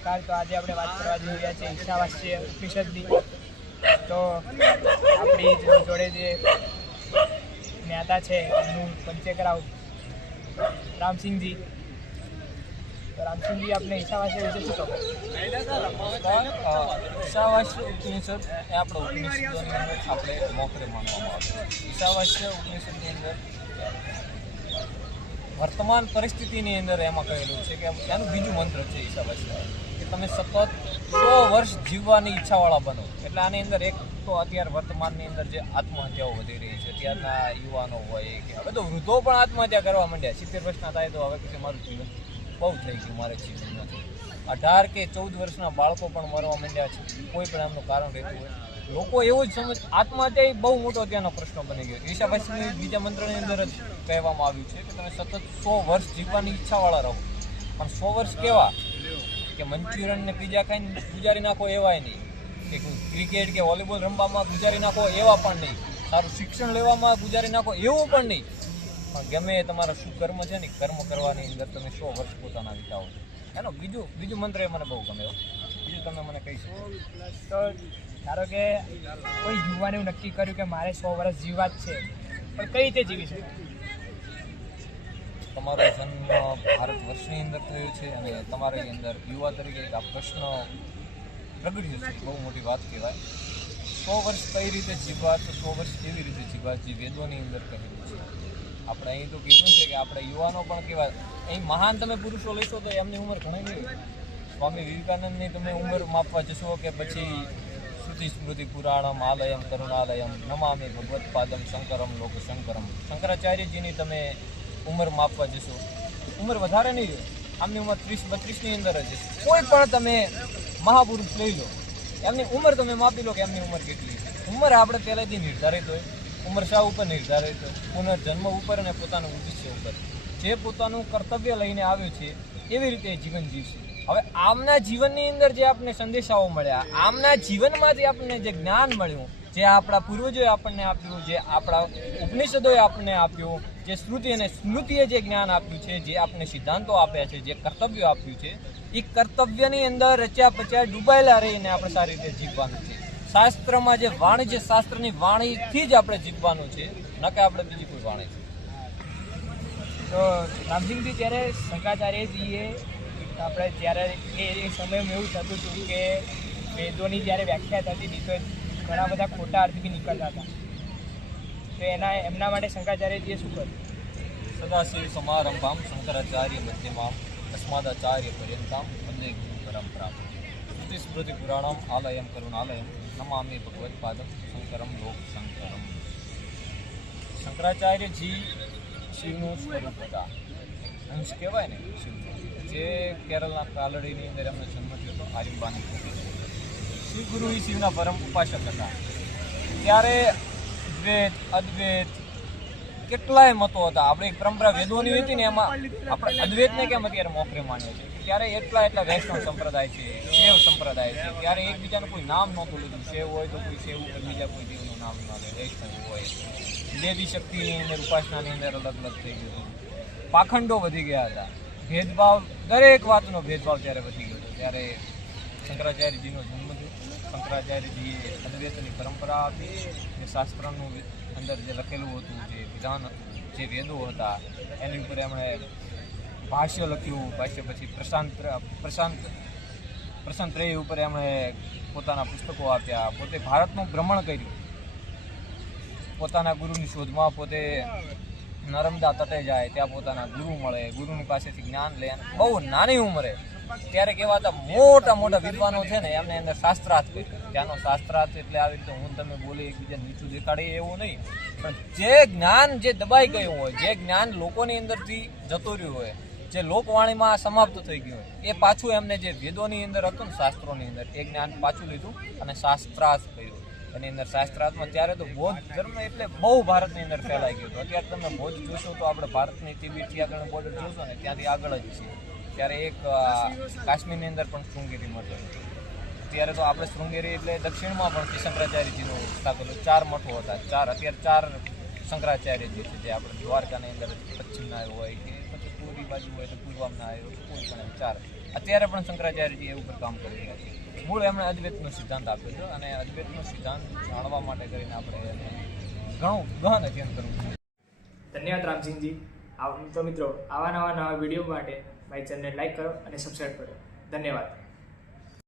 નમસ્કાર. તો આજે આપણે વાત કરવા જઈ રહ્યા છીએ ઈશાવાસ્ય ઉપનિષદની. તો આપણી જોડે જે જ્ઞાતા છે એમનું પરિચય કરાવું. રામસિંહજી. તો રામસિંહજી આપણે ઈશાવાસ્ય વિશે શું કહો? ઈશાવાસ્ય ઉપનિષદ એ આપણો ઉપનિષદની અંદર આપણે મોખરે માનવામાં આવે છે. ઈશાવાસ્ય ઉપનિષદની અંદર વર્તમાન પરિસ્થિતિની અંદર એમાં કહેલું છે કે એનું બીજું મંત્ર છે ઈશાવાસ્ય, કે તમે સતત 100 વર્ષ જીવવાની ઈચ્છાવાળા બનો. એટલે આની અંદર એક તો અત્યારે વર્તમાનની અંદર જે આત્મહત્યાઓ વધી રહી છે, અત્યારના યુવાનો હોય કે હવે તો વૃદ્ધો પણ આત્મહત્યા કરવા માંડ્યા. 70 વર્ષના થાય તો હવે પછી મારું જીવન બહુ થઈ ગયું, મારે જીવન નથી. 18 કે 14 વર્ષના બાળકો પણ મરવા માંડ્યા છે, કોઈ પણ એમનું કારણ રહેતું હોય. લોકો એવું જ સમજ, આત્મહત્યા એ બહુ મોટો ત્યાંનો પ્રશ્ન બની ગયો. ઈશાવાસ્યની બીજા મંત્રની અંદર જ કહેવામાં આવ્યું છે કે તમે સતત 100 વર્ષ જીવવાની ઈચ્છાવાળા રહો. પણ 100 વર્ષ કેવા કે મંચુરિયન ને પીઝા ખાઈને ગુજારી નાખો એવાય નહીં, કે ક્રિકેટ કે વોલીબોલ રમવામાં ગુજારી નાખો એવા પણ નહીં, સારું શિક્ષણ લેવામાં ગુજારી નાખો એવું પણ નહીં. પણ ગમે તમારા શું કર્મ છે ને, કર્મ કરવાની અંદર તમે 100 વર્ષ પોતાના વિતાવો. એનો બીજું મંત્ર એ મને બહુ ગમે. બીજું તમે મને કહી શકો? તો ધારો કે કોઈ યુવાને એવું નક્કી કર્યું કે મારે 100 વર્ષ જીવવા જ છે, પણ કઈ રીતે જીવી શકે? તમારો જન્મ ભારત વર્ષની અંદર થયો છે અને તમારી અંદર યુવા તરીકે આ પ્રશ્ન પ્રગટ્યો છે, બહુ મોટી વાત કહેવાય. 100 વર્ષ કઈ રીતે જીવવા? તો 100 વર્ષ કેવી રીતે જીવવા જે વેદોની અંદર કહેલું છે. આપણે અહીં તો કીધું છે કે આપણે યુવાનો પણ કહેવાય. અહીં મહાન તમે પુરુષો લેશો તો એમની ઉંમર ઘણી નહીં. સ્વામી વિવેકાનંદની તમે ઉંમર માપવા જશો કે પછી શ્રુતિ સ્મૃતિ પુરાણમ આલયમ કરુણાલયમ નમામિ ભગવત્પાદમ શંકરમ લોક શંકરમ, શંકરાચાર્યજીની તમે ઉંમર માપવા જશો, ઉંમર વધારે નહીં હોય. આમની ઉંમર 30-32ની અંદર જ છે. કોઈ પણ તમે મહાપુરુષ લઈ લો, એમની ઉંમર તમે માપી લો કે એમની ઉંમર કેટલી. ઉંમર આપણે પહેલાંથી નિર્ધારિત હોય, ઉંમર શા ઉપર નિર્ધારિત હોય? પુનર્જન્મ ઉપર અને પોતાનું ઉદ્દેશ્ય ઉપર. જે પોતાનું કર્તવ્ય લઈને આવ્યું છે એવી રીતે જીવન જીવશે. હવે આમના જીવનની અંદર જે આપણને સંદેશાઓ મળ્યા, આમના જીવનમાંથી આપણને જે જ્ઞાન મળ્યું, જે આપણા પૂર્વજોએ આપણને આપ્યું, જે આપણા ઉપનિષદોએ આપણને આપ્યું, જે શ્રુતિ અને સ્મૃતિએ જે જ્ઞાન આપ્યું છે, જે આપણને સિદ્ધાંતો આપ્યા છે, જે કર્તવ્યો આપ્યું છે, એ કર્તવ્યની અંદર રચ્યા પચ્યા ડૂબાયેલા રહીને આપણે સારી રીતે જીવવાનું છે. શાસ્ત્રમાં જે વાણી છે, શાસ્ત્રની વાણીથી જ આપણે જીવવાનું છે, ન કે આપણે બીજી કોઈ વાણી છે. તો રામસિંહજી, ત્યારે શંકરાચાર્યજીએ આપણે જ્યારે એ સમયમાં એવું થતું હતું કે વેદોની જ્યારે વ્યાખ્યા થતી હતી તો ઘણા બધા ખોટા અર્થ બી નીકળતા હતા. તો એમના માટે શંકરાચાર્યજીએ શું કર્યું? સદાશિવ સમારંભામ શંકરાચાર્ય મધ્યમામ અસ્માદાચાર્ય પર્યંતામ વંદે ગુરુ પરંપરામ શ્રુતિ સ્મૃતિ પુરાણમ આલયમ કરુણાલયમ નમામિ ભગવત્પાદમ શંકરમ લોક શંકરમ. શંકરાચાર્યજી શિવનું સ્વરૂપ હતા, અંશ કહેવાય ને શિવનું. જે કેરળના કાલડીની અંદર એમનો જન્મ થયો હતો, આર્યબાની કુટી. શિવગુરુ એ શિવના પરમ ઉપાસક હતા. ત્યારે દ્વૈત અદ્વૈત કેટલાય મતો હતા. આપણે એક પરંપરા વેદોની હતી ને, એમાં આપણે અદ્વૈતને કેમ અત્યારે મોખરે માનીએ છીએ. ત્યારે એટલા વૈષ્ણવ સંપ્રદાય છે, શૈવ સંપ્રદાય છે. ત્યારે એકબીજાનું કોઈ નામ નહોતું લીધું. શૈવ હોય તો કોઈ શૈવ ઉપર બીજા કોઈ દેવનું નામ ન લે. વૈષ્ણવ હોય દેવી શક્તિની અંદર ઉપાસનાની અંદર અલગ અલગ થઈ ગયું. પાખંડો વધી ગયા હતા, ભેદભાવ, દરેક વાતનો ભેદભાવ ત્યારે વધી ગયો હતો. ત્યારે શંકરાચાર્યજીનો જન્મ થયો. શંકરાચાર્યજીએ અદ્વૈતની પરંપરા આપી, જે શાસ્ત્રનું અંદર જે લખેલું હતું, જે વિધાન હતું, જે વેદો હતા, એની ઉપર એમણે ભાષ્ય લખ્યું. ભાષ્ય પછી પ્રશાંતત્રય ઉપર એમણે પોતાના પુસ્તકો આપ્યા. પોતે ભારતનું ભ્રમણ કર્યું. પોતાના ગુરુની શોધમાં પોતે નર્મદા તટે જાય, ત્યાં પોતાના ગુરુ મળે, ગુરુની પાસેથી જ્ઞાન લે. બહુ નાની ઉંમરે ત્યારે કહેવાતા મોટા વિદ્વાનો છે ને, એમને અંદર શાસ્ત્રાર્થ કર્યું. ત્યાંનો શાસ્ત્રાર્થ એટલે આવી રીતે હું તમે બોલી એકબીજા નીચું દેખાડીએ એવું નહીં, પણ જે જ્ઞાન જે દબાઈ ગયું હોય, જે જ્ઞાન લોકોની અંદરથી જતું રહ્યું હોય, જે લોકવાણીમાં સમાપ્ત થઈ ગયું હોય, એ પાછું એમને જે વેદોની અંદર હતું ને, શાસ્ત્રોની અંદર, એ જ્ઞાન પાછું લીધું અને શાસ્ત્રાર્થ કર્યું. એની અંદર શાસ્ત્રાર્થમાં ત્યારે તો બૌદ્ધ ધર્મ એટલે બહુ ભારતની અંદર ફેલાઈ ગયો હતો. અત્યારે તમે બૌદ્ધ જોશો તો આપણે ભારતની તિબેટથી આગળ બોર્ડર જોશો ને, ત્યાંથી આગળ જ છે. ત્યારે એક કાશ્મીરની અંદર પણ શૃંગેરી મઠ હતો. ત્યારે તો આપણે શૃંગેરી એટલે દક્ષિણમાં પણ શંકરાચાર્યજીનું સ્થાપેલું 4 મઠો હતા. અત્યારે 4 શંકરાચાર્યજી છે, જે આપણે દ્વારકાની અંદર પશ્ચિમના આવ્યો હોય કે પછી પૂરી બાજુ હોય તો પૂર્વમના આવ્યો તો કોઈ પણ ચાર અત્યારે પણ શંકરાચાર્યજી એ ઉપર કામ કરી રહ્યા છે. મૂળ એમણે અદ્વૈતનો સિદ્ધાંત આપ્યો છે અને અદ્વૈતનો સિદ્ધાંત જાણવા માટે કરીને આપણે એને ઘણું ગહન અધ્યયન કરવું જોઈએ. ધન્યવાદ રામસિંહજી. તો મિત્રો, આવા નવા વિડીયો માટે મારી ચેનલને લાઈક કરો અને સબસ્ક્રાઈબ કરો. ધન્યવાદ.